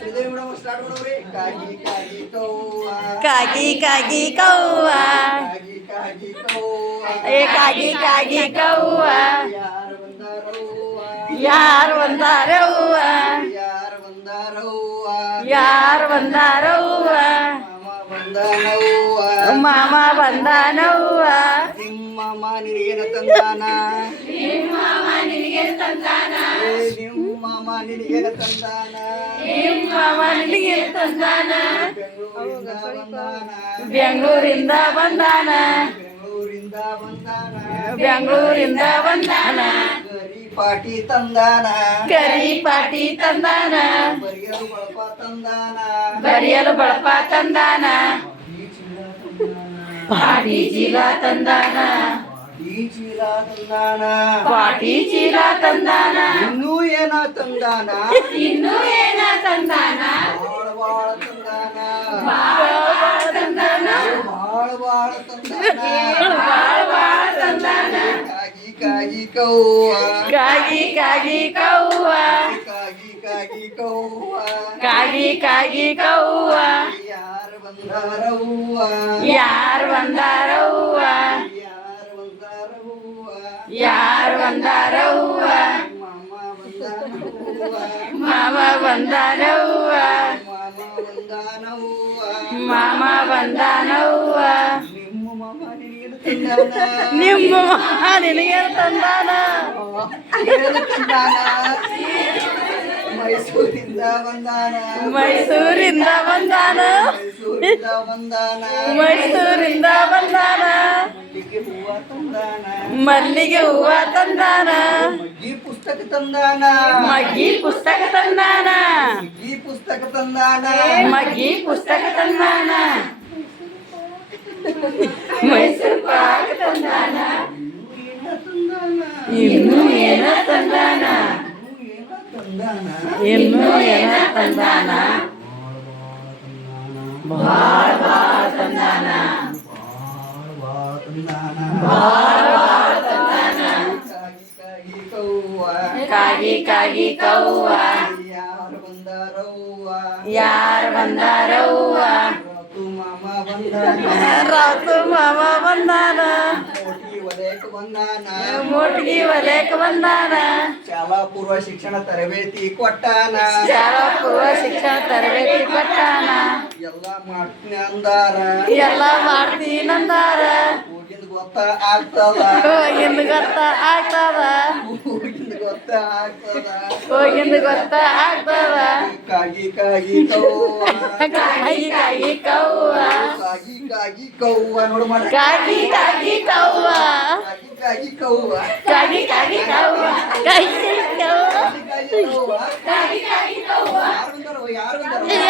Start ಮಾಡೋರಿ. ಕಾಗಿ ಕಾಗಿ ಕೌವ ಕಾಗಿ ಕಾಗಿ ಕೌವ ಕಾಗಿ ಕಾಗಿ ಕೌವ ಏ ಕಾಗಿ ಕಾಗಿ ಕೌವ ಯಾರು ಬಂದಾರವ್ವ ಯಾರು ಬಂದಾರವ್ವ ಯಾರು ಬಂದಾರವ್ವ ಯಾರು ಬಂದಾರವ್ವ ಮಾಮ ಬಂದಾನವ್ವ ಮಾಮ ಬಂದಾನವ್ವ ನಿಮ್ಮ ಮಾಮ ನಿನಗೇನ ತಂದಾನ ನಿಮ್ಮ ಮಾಮ ನಿನಗೆ ತಂದಾನ ನಿಮ್ಮ ಮಾಮ ನಿನಗೇನ ತಂದಾನ ನಿಮ್ಮ ಮಾಮ ನಿನಗೆ ತಂದಾನ ಬೆಂಗಳೂರಿಂದ ಬಂದಾನ ಬೆಂಗಳೂರಿಂದ ಬಂದಾನ ಬೆಂಗಳೂರಿಂದ ಬಂದಾನ ಬೆಂಗಳೂರಿಂದ ಬಂದಾನ ಗರಿ ಪಾಟಿ ತಂದಾನ ಕರಿ ಪಾಟಿ ತಂದಾನ ಬರಿಯಲು ಬಳಪ ತಂದಾನ ಬರಿಯಲು ಬಳಪ ತಂದಾನ ಪಾಟಿ ಚೀಲ ತಂದಾನ ಈ ಚೀಲ ತಂದಾನ ಪಾಟಿ ಚೀಲ ತಂದಾನ ಇನ್ನೂ ಏನ ತಂದಾನ ಇನ್ನೂ ಏನ ತಂದಾನ ಬಾಳ ಬಾಳ ತಂದಾನ ಬಾಳ ತಂದಾನ ಬಾಳ ಬಾಳ ತಂದಾನ ಬಾಳ ಬಾಳ ತಂದಾನ ಕಾಗಿ ಕಾಗಿ ಕೌವ ಕಾಗಿ ಕಾಗಿ ಕೌವ ಕಾಗಿ ಕಾಗಿ ಕೌವ ಕಾಗಿ ಕಾಗಿ ಕೌವ ಯಾರು ಬಂದಾರವ್ವ ಯಾರು ಬಂದಾರವ್ವ ಯಾರು ಬಂದಾರವ್ವ ಯಾರು ಬಂದಾರವ್ವ ಮಾಮ ಬಂದಾನವ್ವ ಮಾಮ ಬಂದಾನವ್ವ ಮಾಮ ಬಂದಾನವ್ವ ಮಾಮ ಬಂದಾನವ್ವ ನಿಮ್ಮ ಮಾಮ ನಿನಗೇನು ತಂದಾನ ನಿಮ್ಮ ಮಾಮ ನಿನಗೆ ತಂದಾನ ಏನು ತಂದಾನ ಮೈಸೂರಿಂದ ಬಂದಾನ ಮೈಸೂರಿಂದ ಬಂದಾನ ಮೈಸೂರಿಂದ ಬಂದಾನ ಮೈಸೂರಿಂದ ಬಂದಾನ ಮಲ್ಲಿಗೆ ಹೂವ ತಂದಾನ ಮಲ್ಲಿಗೆ ಹೂವ ತಂದಾನ ಮಗ್ಗಿ ಪುಸ್ತಕ ತಂದಾನ ಮಗ್ಗಿ ಪುಸ್ತಕ ತಂದಾನ ಮಗ್ಗಿ ಪುಸ್ತಕ ತಂದಾನ ಮಗ್ಗಿ ಪುಸ್ತಕ ತಂದಾನ ಮೈಸೂರು ಪಾಕ್ ತಂದಾನ ಇನ್ನೂ ಏನ ತಂದಾನ ಇನ್ನೂ ಏನ ತಂದಾನ ಬಾಳ ಬಾಳ ತಂದಾನ ಬಾಳ ಬಾಳ ತಂದಾನ ಕಾಗಿ ಕಾಗಿ ಕೌವ ಯಾರು ಬಂದಾರವ್ವ ಯಾರು ಬಂದಾರವ್ವ ಮಾಮ ಬಂದಾನ ರಾತು ಮಾಮ ಬಂದಾನ ಕೋಟಿ ವಲಯಕ್ಕೆ ಬಂದಾನ ಮೋಟ್ಗಿ ಒಲೆಕ್ ಬಂದಾನ ಶಾಲಾ ಪೂರ್ವ ಶಿಕ್ಷಣ ತರಬೇತಿ ಕೊಟ್ಟಾನ ಶಾಲಾ ಪೂರ್ವ ಶಿಕ್ಷಣ ತರಬೇತಿ ಕೊಟ್ಟಾನ ಎಲ್ಲ ಮಾಡ್ತೀನಿ ಅಂದಾರ ಎಲ್ಲ ಮಾಡ್ತೀನಂದಾರ ಹೋಗಿಂದ ಗೊತ್ತ ಆಗ್ತದ ಹೋಗಿಂದ ಗೊತ್ತ ಆಗ್ತದ ಹೋಗಿಂದ ಗೊತ್ತ ಆಗ್ತದ ಹೋಗಿಂದ ಗೊತ್ತ ಆಗ್ತದ ಕಾಗಿ ಕಾಗಿ ಕೌವ ಕಾಗಿ ಕಾಗಿ ಕವ್ವ ಕಾಗಿ ಕಾಗಿ ಕೌವ ನೋಡು ಮಾಡ ಕಾಗಿ ಕಾಗಿ ಕವ್ವ ಕಾಗಿ ಕಾಗಿ ಕೌವ ಕಾಗಿ ಕಾಗಿ ಕವ್ವ ಕಾಗಿ ಕವ್ವ ಕಾಗಿ ಕಾಗಿ ಕೌವ ಕಾಗಿ ಕಾಗಿ ಕವ್ವ ಯಾರು ಬಂದಾರವ್ವ ಯಾರು ಬಂದಾರವ್ವ